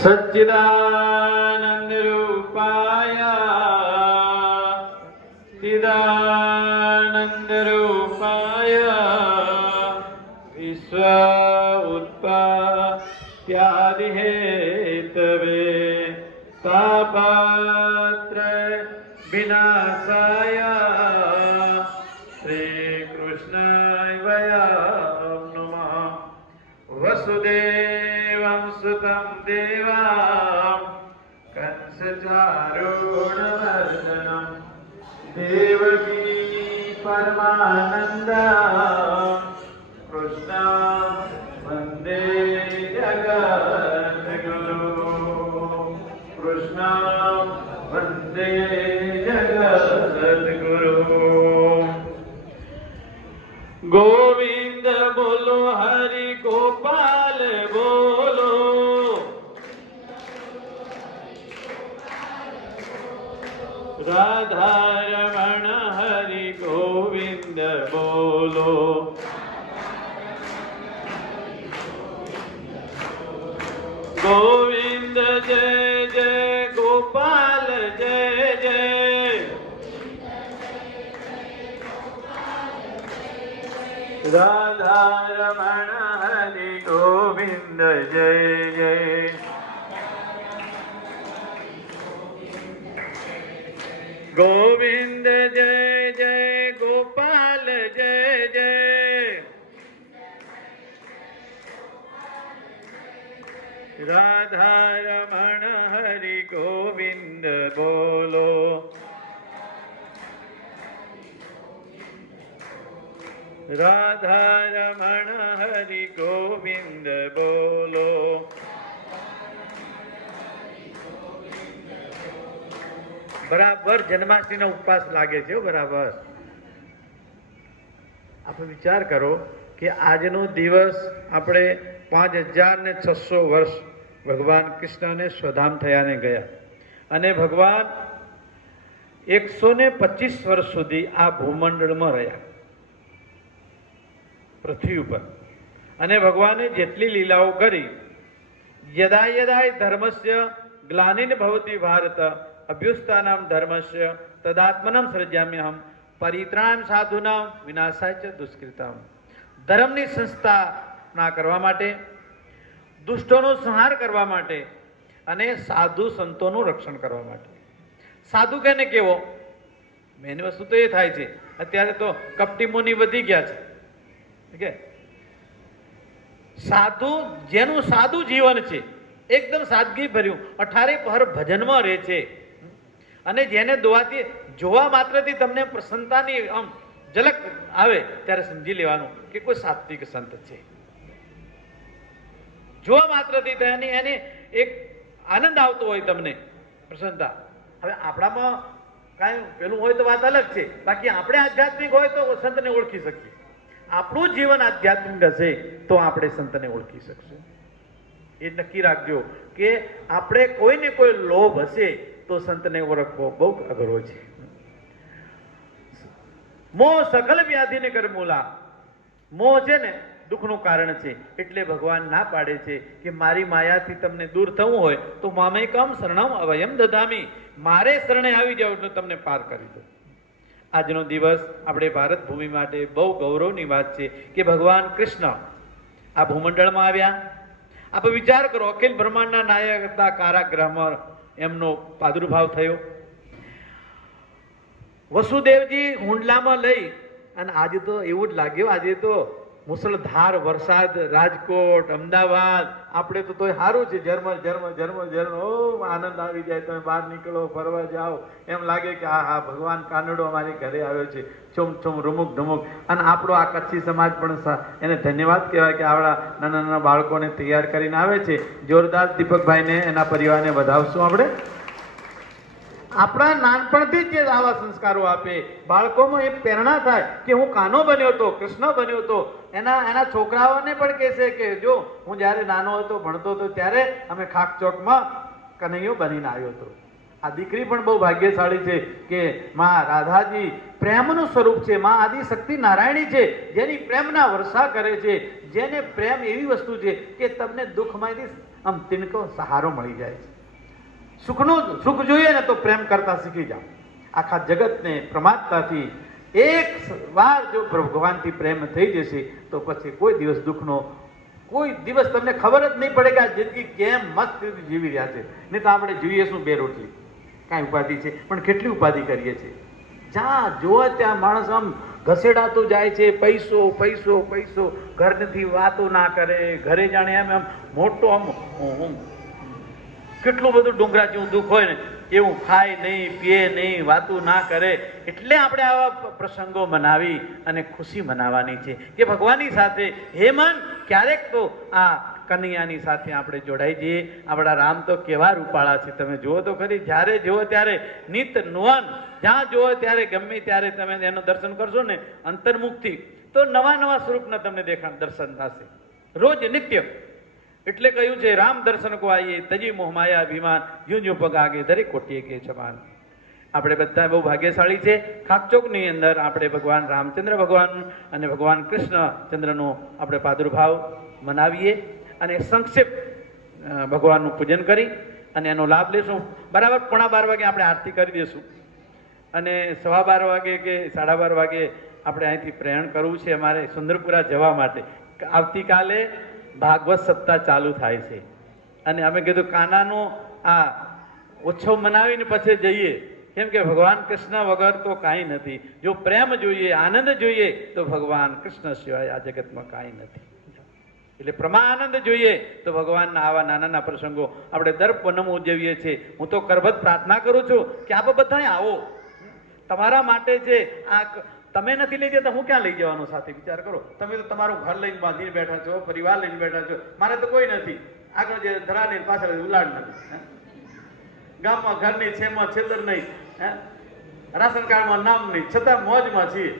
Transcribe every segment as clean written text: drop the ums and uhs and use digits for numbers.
सच्चिदानंद रूपाय चिदानंद रूपाय विश्व उत्पत्त्यादि हेतवे तापत्रय विनाशाय श्री कृष्णाय नमः। वसुदेवं सुतं देवां कंसचारूढमर्दनं देवकी परमानन्दं कृष्णं वन्दे जगद्गुरुं। कृष्णं वन्दे जगद्गुरुं। गोविंद बोलो हरि गोपाल बोलो, राधा रमण हरि गोविंद बोलो। गोविंद जय जय गोपाल जय जय, राधा रमण हरि गोविंद जय जय। गोविंद जय जय गोपाल जय जय, राधा रमण हरि गोविंद बोलो। राधा रमण हरि गोविंद बोलो। बराबर जन्माष्टमी उपवास लागे छे बराबर। आप विचार करो कि આજનો દિવસ આપણે 5600 વર્ષ ભગવાન કૃષ્ણને સ્વધામ થયાને ગયા અને ભગવાન 125 વર્ષ સુધી આ ભૂમંડળમાં રહ્યા પૃથ્વી ઉપર, અને ભગવાને જેટલી લીલાઓ કરી, યદા યદા ધર્મસ્ય ગ્લાનિન ભવતિ ભારત અભ્યુત્થાનમ ધર્મસ્ય તદાત્મનમ સૃજામ્યહમ પરિત્રાણ સાધુનામ વિનાશાય ચ દુષ્કૃતામ. ધર્મની સંસ્થાપના કરવા માટે, દુષ્ટોનો સંહાર કરવા માટે અને સાધુ સંતોનું રક્ષણ કરવા માટે. સાધુ કેને કેવો? મેન વસ્તુ તો એ થાય છે અત્યારે તો કપટી મુનિ વધી ગયા છે. સાધુ જેનું સાદું જીવન છે, એકદમ સાદગી ભર્યું, અઠારે પહર ભજનમાં રહે છે, અને જેને દોવાથી જોવા માત્રથી તમને પ્રસન્નતાની આમ ઝલક આવે ત્યારે સમજી લેવાનું કે કોઈ સાત્વિક સંત છે. જોવા માત્રથી એને એક આનંદ આવતો હોય, તમને પ્રસન્નતા. હવે આપણામાં કાંઈ પેલું હોય તો વાત અલગ છે, બાકી આપણે આધ્યાત્મિક હોય તો સંતને ઓળખી શકીએ. આપણું જીવન આધ્યાત્મિક હશે તો આપણે સંતને ઓળખી શકશું. એ નક્કી રાખજો કે આપણે કોઈને કોઈ લોભ હશે તો સંતને ઓળખવો બહુ અઘરો છે. મોહ સકલ વ્યાધિને કર મૂલા. મોહ છે ને દુઃખનું કારણ છે. એટલે ભગવાન ના પાડે છે કે મારી માયાથી તમને દૂર થવું હોય તો મામેકમ શરણમ અભયમ દધામી. મારે શરણે આવી જાવ એટલે તમને પાર કરી દો. આજનો દિવસ આપણે ભારત ભૂમિ માટે બહુ ગૌરવની વાત છે કે ભગવાન કૃષ્ણ આ ભૂમંડળમાં આવ્યા. આપ વિચાર કરો, અખિલ બ્રહ્માંડના નાયક હતા કારાગૃહમાં એમનો પ્રાદુર્ભાવ થયો. વસુદેવજી હુંડલામાં લઈ અને આજે તો એવું જ લાગ્યું, આજે તો મુસળધાર વરસાદ, રાજકોટ, અમદાવાદ, આપણે તો તોય સારું છે, ઝરમર ઝરમર ઝરમર ઝરમર, ઓ આનંદ આવી જાય. તમે બહાર નીકળો, ફરવા જાઓ, એમ લાગે કે હા હા ભગવાન કાનડો અમારી ઘરે આવ્યો છે, છુમ છુમ રૂમુક ધુમુક. અને આપણો આ કચ્છી સમાજ પણ એને ધન્યવાદ કહેવાય કે આવડા નાના નાના બાળકોને તૈયાર કરીને આવે છે. જોરદાર દીપકભાઈને એના પરિવારને વધાવશું આપણે. આપણા નાનપણથી જ આવા સંસ્કારો આપે, બાળકોમાં એ પ્રેરણા થાય કે હું કાનો બન્યો હતો, કૃષ્ણ બન્યો હતો. એના છોકરાઓને પણ કહેશે કે જો હું જ્યારે નાનો હતો, ભણતો હતો, ત્યારે અમે ખાક ચોકમાં કનૈયો બનીને આવ્યો હતો. આ દીકરી પણ બહુ ભાગ્યશાળી છે કે માં રાધાજી પ્રેમનું સ્વરૂપ છે, માં આદિશક્તિ નારાયણી છે, જેની પ્રેમના વર્ષા કરે છે, જેને પ્રેમ એવી વસ્તુ છે કે તમને દુઃખમાંથી આમ તિનકો સહારો મળી જાય છે. સુખ જોઈએ ને તો પ્રેમ કરતા શીખી જાઓ. આખા જગતને પ્રમાદતાથી એક વાર જો ભગવાનથી પ્રેમ થઈ જશે તો પછી કોઈ દિવસ દુઃખનો કોઈ દિવસ તમને ખબર જ નહીં પડે કે આ જિંદગી કેમ મસ્ત જીવી રહ્યા છે. નહીં તો આપણે જોઈએ શું, બે રોટલી, કાંઈ ઉપાધિ છે, પણ કેટલી ઉપાધિ કરીએ છીએ. જ્યાં જોવે ત્યાં માણસ આમ ઘસેડાતું જાય છે, પૈસો પૈસો પૈસો, ઘરથી વાતો ના કરે, ઘરે જાણે એમ એમ મોટો આમ કેટલું બધું ડુંગરા જેવું દુઃખ હોય ને એવું ખાય નહીં, પીએ નહીં, વાતું ના કરે. એટલે આપણે આવા પ્રસંગો મનાવી અને ખુશી મનાવવાની છે કે ભગવાનની સાથે હે મન ક્યારેક તો આ કનૈયાની સાથે આપણે જોડાઈ જઈએ. આપણા રામ તો કેવા રૂપાળા છે, તમે જુઓ તો ખરી. જ્યારે જુઓ ત્યારે નિત નુવન, જ્યાં જુઓ ત્યારે ગમે ત્યારે તમે એનું દર્શન કરશો ને અંતર્મુખથી તો નવા નવા સ્વરૂપના તમને દર્શન થશે રોજ નિત્ય. એટલે કહ્યું છે રામ દર્શન કો આઈએ તજી મોહમાયા અભિમાન, જ્યું જ્યું પગ આગે દરેક કોટીએ કે સમાન. આપણે બધા બહુ ભાગ્યશાળી છે. ખાકચોકની અંદર આપણે ભગવાન રામચંદ્ર ભગવાન અને ભગવાન કૃષ્ણચંદ્રનો આપણે પ્રાદુર્ભાવ મનાવીએ અને સંક્ષેપ ભગવાનનું પૂજન કરી અને એનો લાભ લેશું. બરાબર 11:15 વાગે આપણે આરતી કરી દઈશું અને 12:15 વાગે કે 12:30 વાગે આપણે અહીંથી પ્રયાણ કરવું છે અમારે સુંદરપુરા જવા માટે. આવતીકાલે ભાગવત સપ્તાહ ચાલુ થાય છે અને અમે કીધું કાનાનો આ ઉત્સવ મનાવીને પછી જઈએ, કેમ કે ભગવાન કૃષ્ણ વગર તો કાંઈ નથી. જો પ્રેમ જોઈએ, આનંદ જોઈએ તો ભગવાન કૃષ્ણ સિવાય આ જગતમાં કાંઈ નથી. એટલે પ્રમાનંદ જોઈએ તો ભગવાનના આવા નાના નાના પ્રસંગો આપણે દર પૂનમ ઉજવીએ છીએ. હું તો કરબત પ્રાર્થના કરું છું કે આપ બધા આવો, તમારા માટે છે. આ તમે નથી લઈ જતા હું ક્યાં લઈ જવાનો સાથે? વિચાર કરો. તમે તો તમારું ઘર લઈને બાંધીને બેઠા છો, પરિવાર લઈને બેઠા છો. મારે તો કોઈ નથી. આગળ જે ધરા નહીં, પાછળ ઉલાડ નથી. ગામમાં ઘર નહીં, છેમાં છેતર નહીં, રાશન કાર્ડમાં નામ નહીં, છતાં મોજમાં છીએ.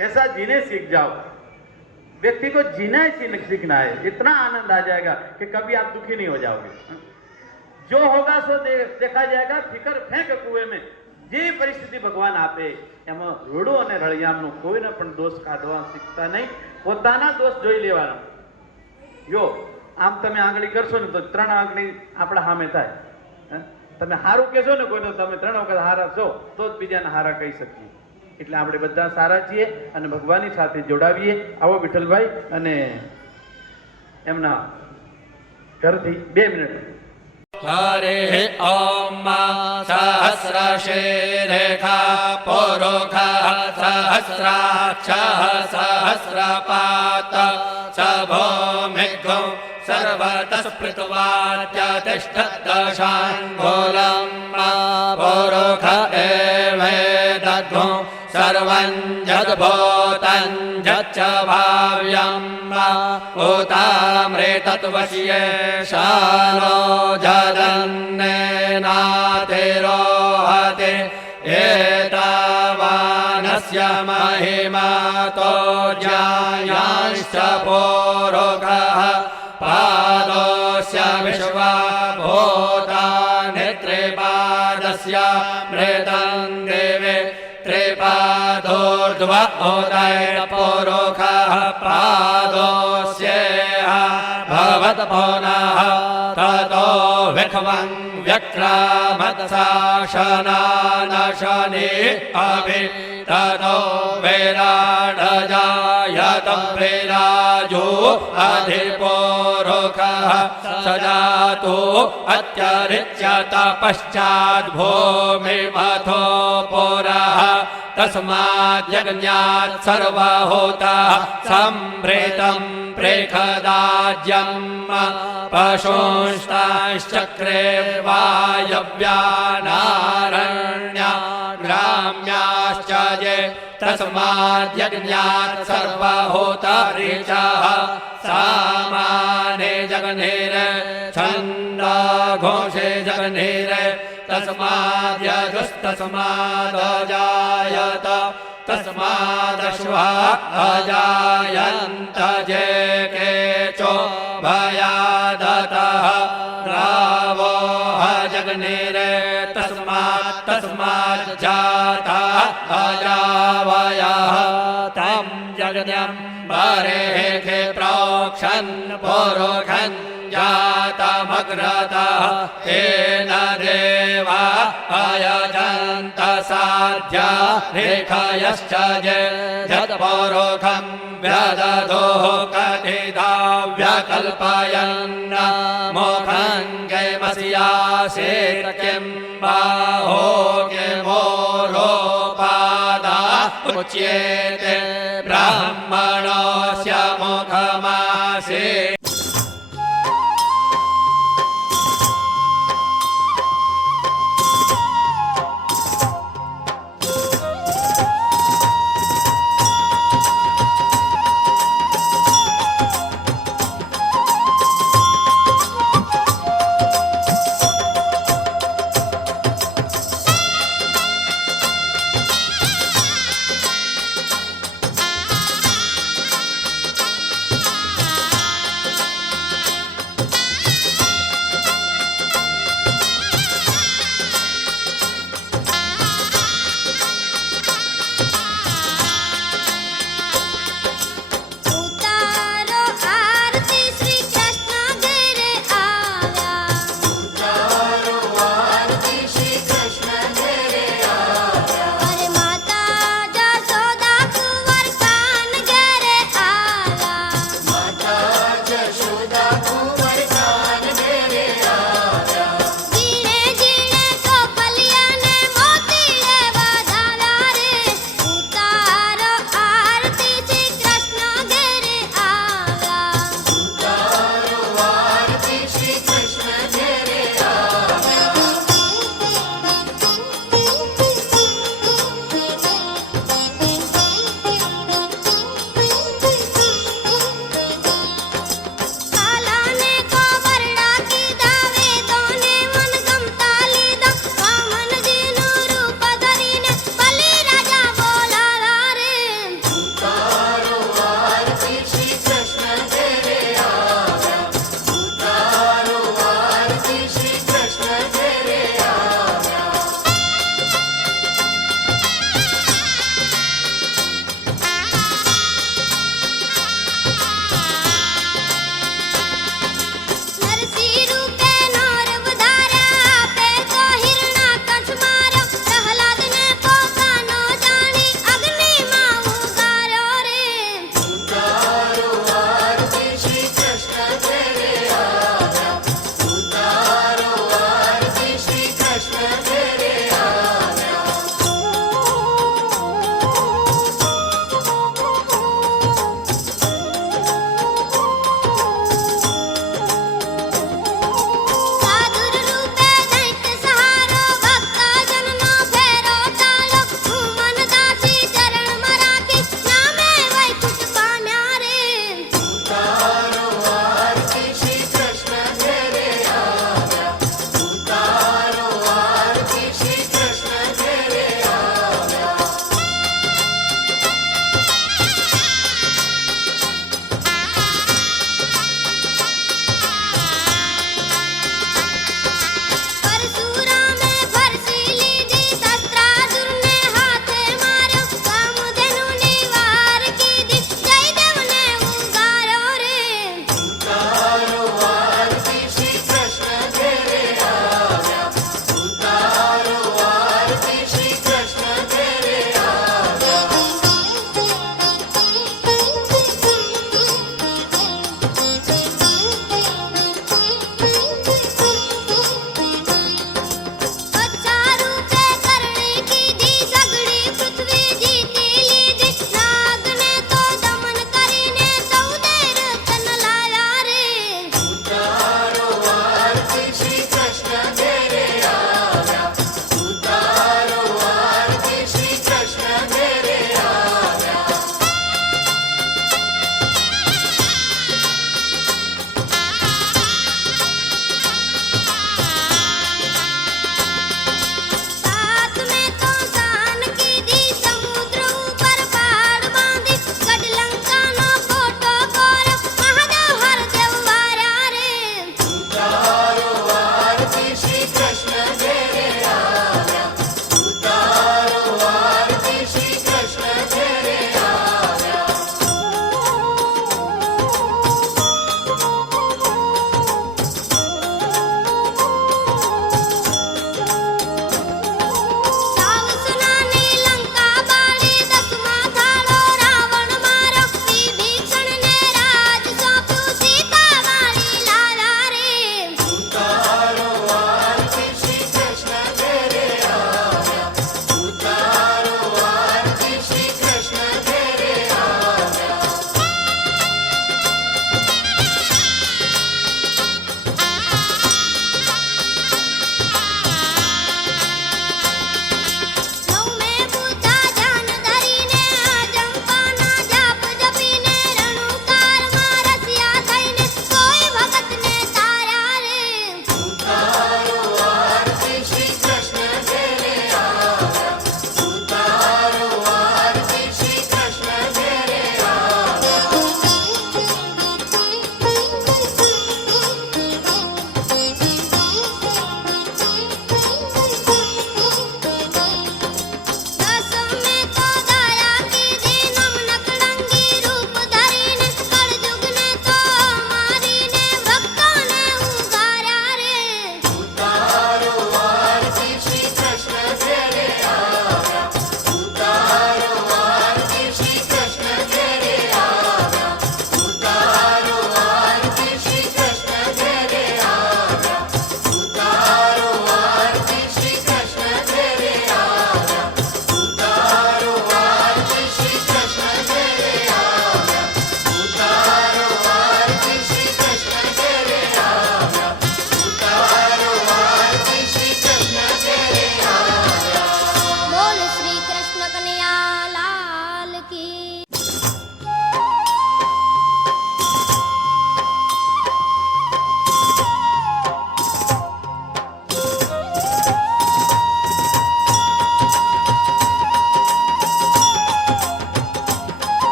ऐसा जीने सीख जाओ. व्यक्ति को जीना ही सीखना है. इतना आनंद आ जाएगा कि कभी आप दुखी नहीं हो जाओगे. जो होगा सो देखा जाएगा. फिकर फेंक कुएं में. જે પરિસ્થિતિ ભગવાન આપે એમાં રૂડો અને રળિયામનો કોઈને પણ દોષ કાઢવા શીખતા નહીં. પોતાના દોષ જોઈ લેવાના. જો આમ તમે આંગળી કરશો ને તો 3 આંગળી આપણા સામે થાય. તમે હારું કહેશો ને કોઈને, તમે 3 વખત હારા છો તો જ બીજાને હારા કહી શકીએ. એટલે આપણે બધા સારા છીએ અને ભગવાનની સાથે જોડાવીએ. આવો વિઠ્ઠલભાઈ અને એમના ઘરથી 2 મિનિટ. हरे ओम सहस्रशीरेखा पुरुखः सहस्राक्षः सहस्रपात सभूमिघ्नं सर्वतस्पृत्वात्यतिष्ठद्दशाङ्गुलं पुरुख एवेदघ्नं सर्वं यद्भूतं यच्च भाव्यं उतामृतत्वस्येषानो जदन्नेनातिरोहते एतावानस्य महिमातो ज्ञायांश्च पुरुखः पादोऽस्य विश्वभूतानि त्रिपादस्य मृतं देवे त्रिपादोर्ध्व उदयपुरुखः पादोऽस्येह भवत्पुनः ततो विख्वं व्यक्रामत्साशनानशनि अभि ततो विराडजायत विराजो अधिपुरुखः सजातो अत्यरिच्यत पश्चाद्भूमिमथो पुरः तस्माद्यज्ञात् सर्वहोतः सम्भृतं प्रेखदाज्यम् पशुंस्ताश्चक्रे वायव्यानारण्या ग्राम्याश्च ये तस्माद्यज्ञात् सर्वहोतऋचः सामाने जगनेर छन्दघोषे जगनेर तस्माद्यजुस्तस्मादजायत तस्मादश्वा अजायन्त जे केचो भयादतः ग्रावो हज जगनेरे तस्मात् जाता अजावयः तं जगदम्बरेः प्रोक्षन् पुरुषन् जातमग्रतः तेन देवा अयजन्त साध्या रेखयश्च जत्पुरुषं व्यदधोः कथिता व्यकल्पयन् मोखङ्गमस्यासेत् किं बाहो किमोरोपादा उच्येते ब्राह्मणस्य मुखमासे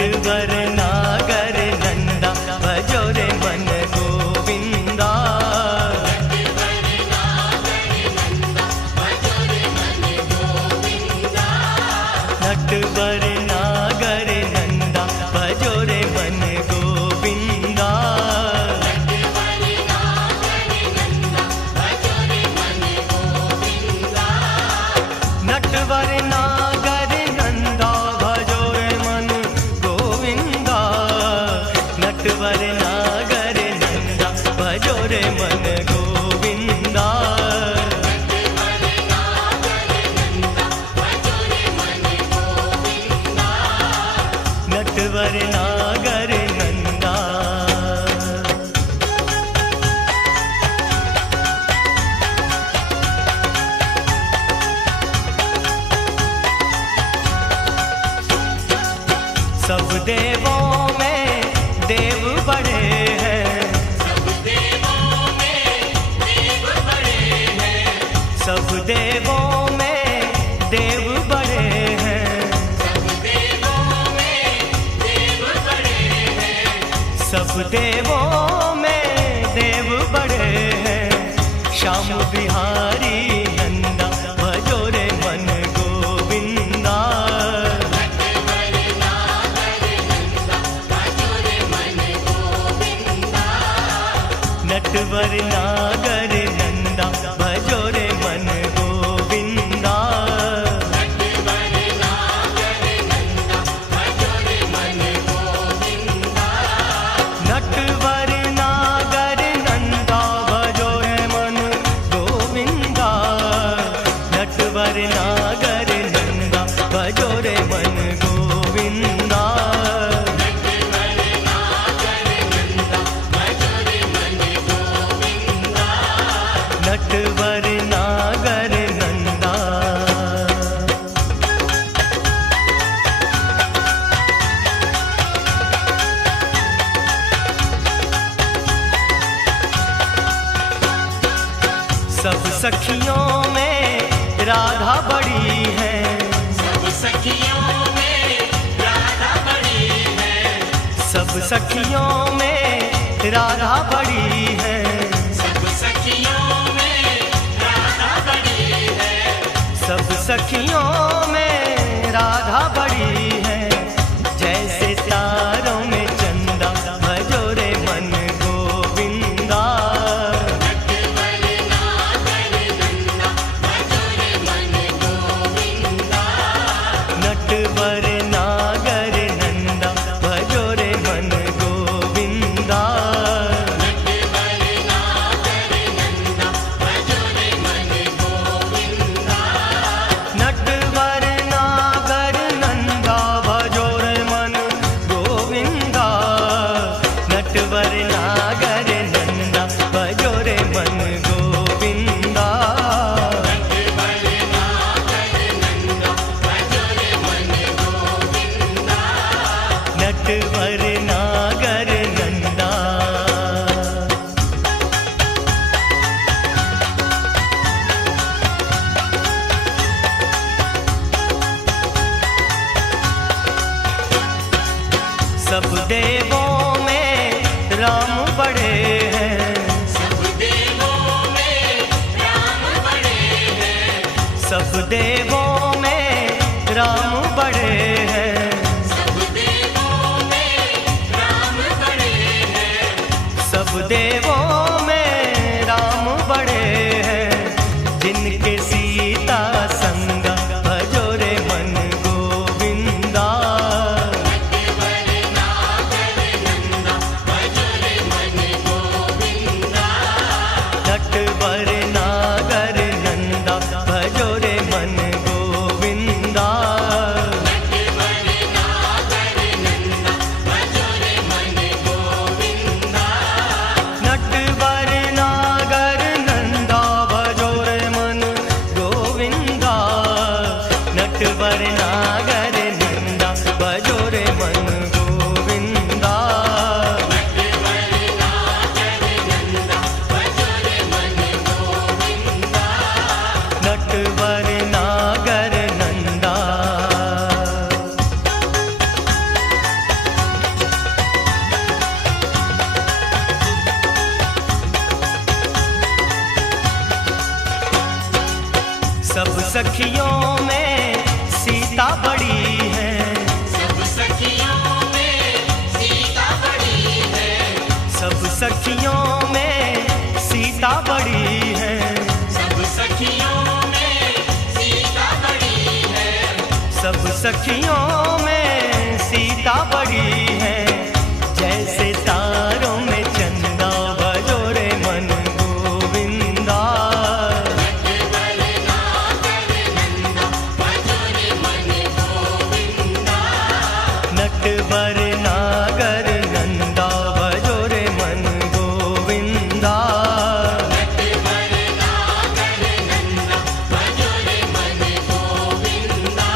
नटवर नागर नंदा भजो रे मन गोविंदा। नटवर नागर नंदा भजो रे मन गोविंदा। नटवर नागर नंदा भजो रे मन गोविंदा। नटवर नागर नंदा भजो रे मन गोविंदा। नटवर नागर नंदा। सब देवों में देव बड़े हैं। सब देवों में देव बड़े हैं। सब देवों में देव बड़े हैं। सब देवों में देव बड़े हैं। सब देवों में देव बड़े हैं। श्याम बिहारी नंदा भजो रे मन गोविंदा। नटवर नागर नंदा भजो रे मन गोविंदा। नटवर नागर नंदा भजो रे मन गोविंदा। नटवर नागर नंदा भजो रे मन गोविंदा। नटवर नागर नंदा। सब सखियों में राधा बड़ी है। सब सखियों में राधा बड़ी है। सब सखियों में राधा बड़ी है। सब सखियों में राधा बड़ी है। सब सखियों में राधा बड़ी है। जैसे तारों में चंदा भजो रे मन गोविंदा। नटवर नागर नंदा भजो रे मन गोविंदा। नटवर नागर नंदा भजो रे मन गोविंदा। नटवर नागर नंदा भजो रे मन गोविंदा। नटवर नागर नंदा। सब देवों में राम बड़े हैं। सब देवों में राम बड़े हैं। सब देवों में राम बड़े हैं। सब देवों में राम बड़े हैं। सब देवों में राम बड़े हैं। जिनके सीता संग भजो रे मन गोविंदा। नटवर नागर नंदा भजो रे मन गोविंदा। नटवर नागर नंदा भजो रे मन गोविंदा। नटवर नागर नंदा भजो रे मन गोविंदा। नटवर नागर नंदा। सखियों में सीता बड़ी है, सब सखियों में सीता बड़ी है, सब सखियों में सीता बड़ी है, सब सखियों में सीता बड़ी है, सब सखियों में सीता बड़ी है। जैसे तारों में चंदा भजो रे मन गोविंदा, नटवर नागर नंदा भजो रे मन गोविंदा, नटवर नागर नंदा भजो रे मन गोविंदा,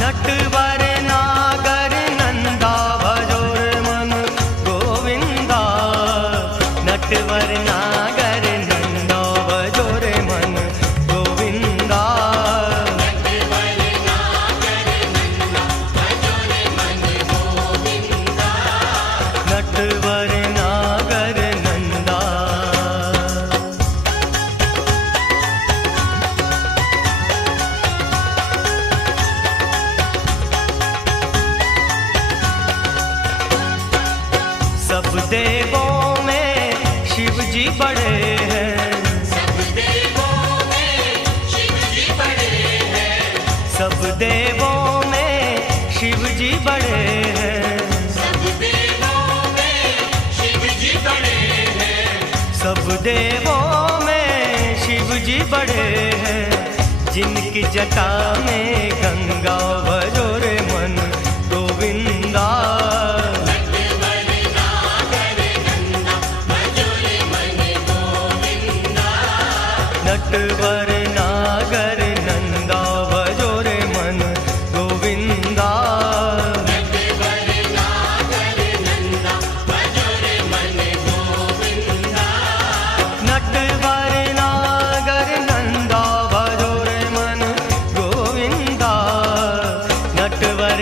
नटवर नागर नंदा भजो रे मन गोविंदा, नटवर नागर नंदा भजो रे मन गोविंदा, नटवर नागर नंदा सब देवों में शिव जी बड़े हैं, सब देवों में शिव जी बड़े हैं, सब देवों में शिव जी बड़े हैं, सब देवों में शिव जी बड़े हैं, सब देवों में शिव जी बड़े हैं। जिनकी जटा में गंगा भजो रे मन गोविंदा, नटवर नागर नंदा भजो रे मन गोविंदा, नटवर नागर नंदा भजो रे मन गोविंदा, नटवर नागर नंदा भजो रे मन गोविंदा, नटवर नागर नंदा भजो रे मन गोविंदा, नटवर